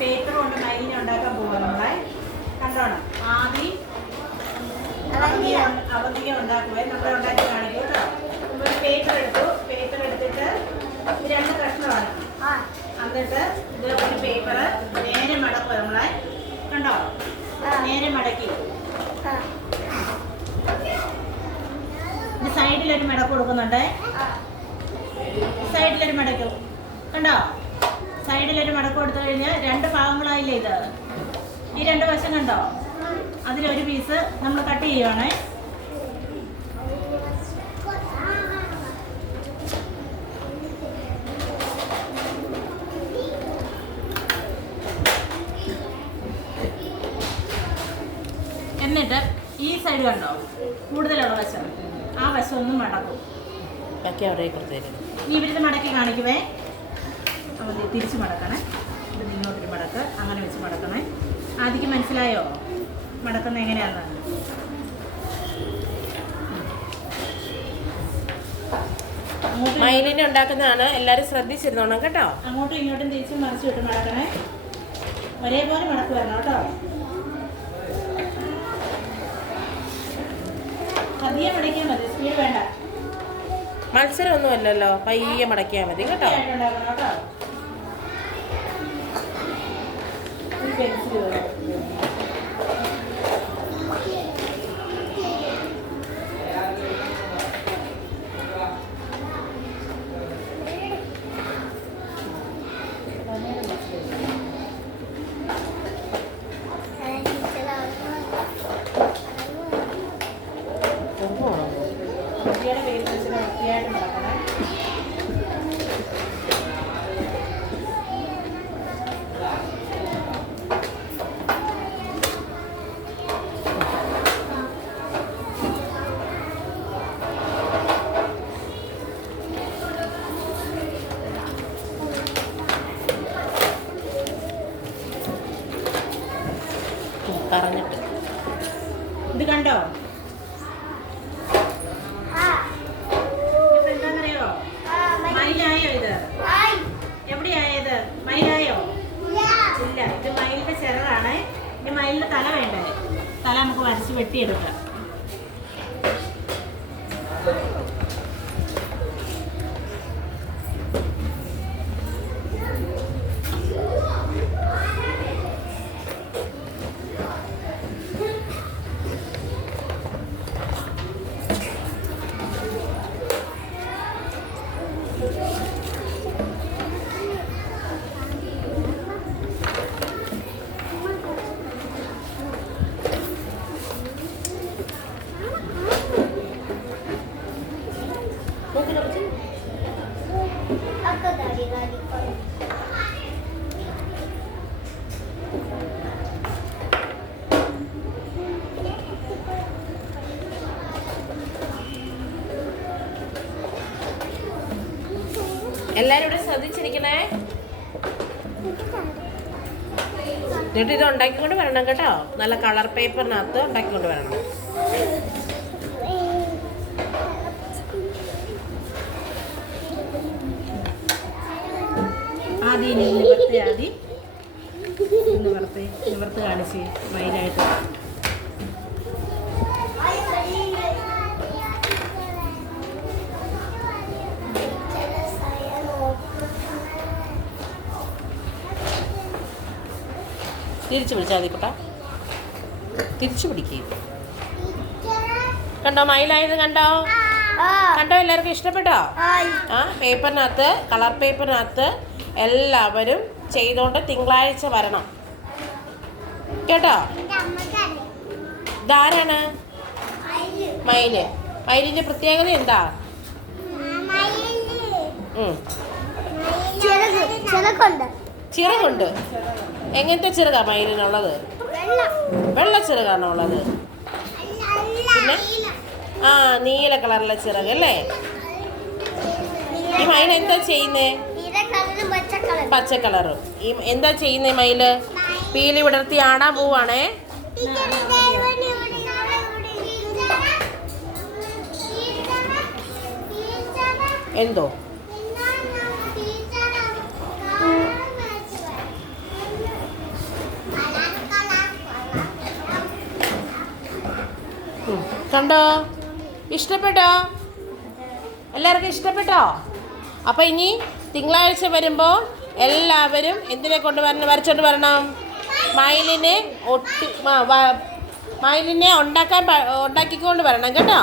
Paper കൊണ്ട് മൈലിനെ ഉണ്ടാക്കാൻ പോവാ നമ്മളെ. കണ്ടോണം. ആദ്യം അവധിക ഉണ്ടാക്കുവേ. നമ്മളെ ഉണ്ടാക്കി കാണിക്കും കേട്ടോ. ഒരു പേപ്പർ എടുത്തു. പേപ്പർ എടുത്തിട്ട് ഇത് 2 കഷ്ണമാണ്. എന്നിട്ട് ഇത് ഒരു പേപ്പർ നേരെ മടക്കുക നമ്മളെ. കണ്ടോ? നേരെ മടക്കി ഇത് സൈഡിലൊരു മടക്ക് കൊടുക്കുന്നുണ്ട്. സൈഡിലൊരു മടക്ക് കണ്ടോ? സൈഡിലൊരു മടക്ക് കൊടുത്തു കഴിഞ്ഞാൽ 2 ഭാഗങ്ങളായില്ലേ ഇത്. ഈ 2 വശം കണ്ടോ? അതിലൊരു പീസ് നമ്മൾ കട്ട് ചെയ്യുവാണേ. എന്നിട്ട് ഈ സൈഡ് കണ്ടോ? കൂടുതലുള്ള വശം, ആ വശം ഒന്നും മടക്കും. ഈ ഇവരിത് മടക്കി കാണിക്കുവേ. അപ്പോൾ തിരിച്ച് മടക്കണേ. ഇത് ഇങ്ങോട്ടൊരു മടക്ക്, അങ്ങനെ വെച്ച് മടക്കണേ. ആദ്യം മനസ്സിലായോ മടക്കുന്നത് എങ്ങനെയാണെന്ന്? മൈലിനെ ഉണ്ടാക്കുന്നതാണ്, എല്ലാവരും ശ്രദ്ധിച്ചിരുന്നോണം കേട്ടോ. അങ്ങോട്ടും ഇങ്ങോട്ടും തിരിച്ചും മറിച്ചു വിട്ട് മടക്കണേ. ഒരേപോലെ മടക്ക് വരണം കേട്ടോ. പതിയെ മടക്കിയാൽ മതി, സ്പീഡ് വേണ്ട. മത്സരമൊന്നുമല്ലല്ലോ, പയ്യെ മടക്കിയാൽ മതി കേട്ടോ. ഒരു പെൻസിൽ വേണം. കുട്ടിയുടെ പേര് വെച്ചിട്ട് വൃത്തിയായിട്ട് നടക്കണം. പറഞ്ഞിട്ട് ഇത് കണ്ടോ? എന്താണെന്നറിയോ? മയിലായോ ഇത്? എവിടെയായത്? മയിലായോ? ഇല്ല, ഇത് മയിലിന്റെ ചിറകാണ്. ഇനി മയിലിന്റെ തല വേണ്ടേ? തല നമുക്ക് വരച്ച് വെട്ടിയെടുക്കാം. എല്ലാരും ഇവിടെ ശ്രദ്ധിച്ചിരിക്കണേ. എന്നിട്ട് ഇത് ഉണ്ടാക്കിക്കൊണ്ട് വരണം കേട്ടോ. നല്ല കളർ പേപ്പറിനകത്ത് ഉണ്ടാക്കിക്കൊണ്ട് വരണം. ആദ്യം നിവർത്ത് കാണിച്ച് മയിലായിട്ട്. തിരിച്ചു പിടിച്ചാൽ മതി കുട്ടാ. തിരിച്ചു പിടിക്കുക. കണ്ടോ മയിലായത്? കണ്ടോ? കണ്ടോ? എല്ലാവർക്കും ഇഷ്ടപ്പെട്ടോ? പേപ്പറിനകത്ത്, കളർ പേപ്പറിനകത്ത് എല്ലാവരും ചെയ്തോണ്ട് തിങ്കളാഴ്ച വരണം കേട്ടോ. ഇതാരാണ്? മയില്. മയിലിന്റെ പ്രത്യേകത എന്താ? ചിറകുണ്ട്. എങ്ങനത്തെ ചിറകാ മയിലിനുള്ളത്? വെള്ള ചിറകാണോ ഉള്ളത്? പിന്നെ നീല കളറിലെ ചിറക് അല്ലേ? ഈ മയിൽ എന്താ ചെയ്യുന്നേ? പച്ച കളറും. ഈ എന്താ ചെയ്യുന്നേ മയില്? പീലി വിടർത്തി ആടാൻ പോവാണേ. എന്തോ കണ്ടോ? ഇഷ്ടപ്പെട്ടോ? എല്ലാവർക്കും ഇഷ്ടപ്പെട്ടോ? അപ്പം ഇനി തിങ്കളാഴ്ച വരുമ്പോൾ എല്ലാവരും എന്തിനെ കൊണ്ട് വരണം, വരച്ചോണ്ട് വരണം? മയിലിനെ ഉണ്ടാക്കിക്കൊണ്ട് വരണം കേട്ടോ.